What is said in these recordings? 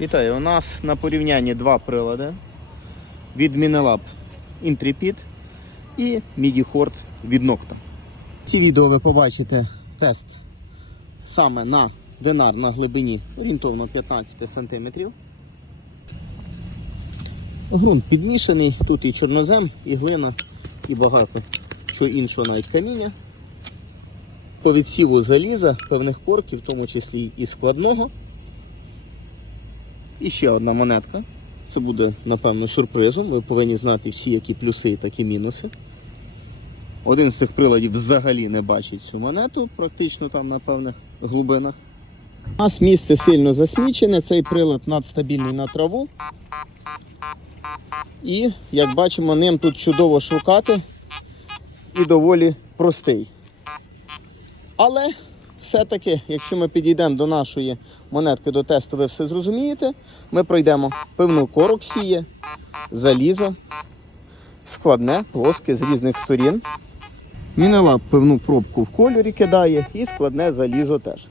Вітаю, у нас на порівнянні два прилади від Minelab Intrepid і MIDI-Hort від Nocta. В ці відео ви побачите тест саме на динар на глибині орієнтовно 15 см. Грунт підмішаний, тут і чорнозем, і глина, і багато чого іншого, навіть каміння. По відсіву заліза, певних корків, в тому числі і складного. І ще одна монетка. Це буде, напевно, сюрпризом. Ви повинні знати всі які плюси, так і мінуси. Один з цих приладів взагалі не бачить цю монету, практично там на певних глибинах. У нас місце сильно засмічене, цей прилад надстабільний на траву. І, як бачимо, ним тут чудово шукати і доволі простий. Але все-таки, якщо ми підійдемо до нашої монетки до тесту, ви все зрозумієте. Ми пройдемо пивну короксіє, залізо, складне, плоске з різних сторін. Мінелаб пивну пробку в кольорі кидає і складне залізо теж.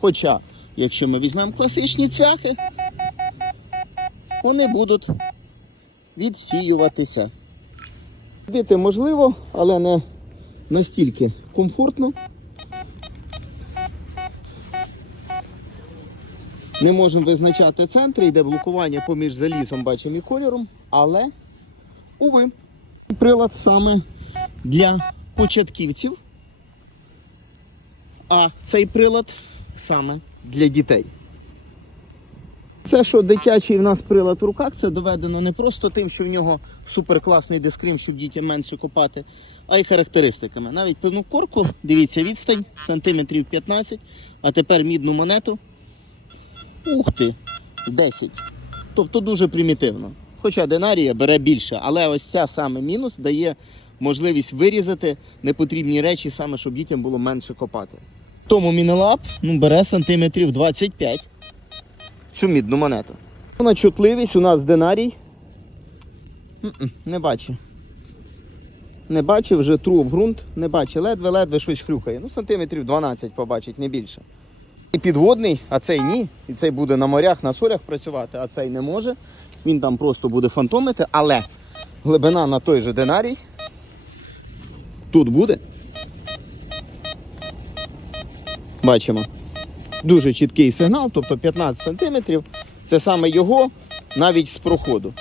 Хоча, якщо ми візьмемо класичні цвяхи, вони будуть відсіюватися. Ходити можливо, але не настільки комфортно. Не можемо визначати центри, йде блокування поміж залізом, бачимо і кольором, але, уви, прилад саме для початківців, а цей прилад саме для дітей. Це, що дитячий в нас прилад в руках, це доведено не просто тим, що в нього суперкласний дискрим, щоб дітям менше копати, а й характеристиками. Навіть пивну корку, дивіться, відстань, сантиметрів 15, а тепер мідну монету. Ух ти, 10. Тобто дуже примітивно. Хоча динарія бере більше, але ось ця саме мінус дає можливість вирізати непотрібні речі, саме щоб дітям було менше копати. Тому мінелап ну, бере сантиметрів 25 цю мідну монету. На чутливість у нас динарій. Не бачить. Не бачив, вже тру ґрунт, не бачить, ледве-ледве щось хрюкає. Ну, сантиметрів 12 побачить, не більше. І підводний, а цей ні. І цей буде на морях, на солях працювати, а цей не може. Він там просто буде фантомити, але глибина на той же динарій тут буде. Бачимо. Дуже чіткий сигнал, тобто 15 см. Це саме його навіть з проходу.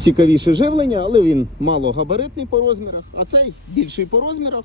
Цікавіше живлення, але він малогабаритний по розмірах, а цей більший по розмірах.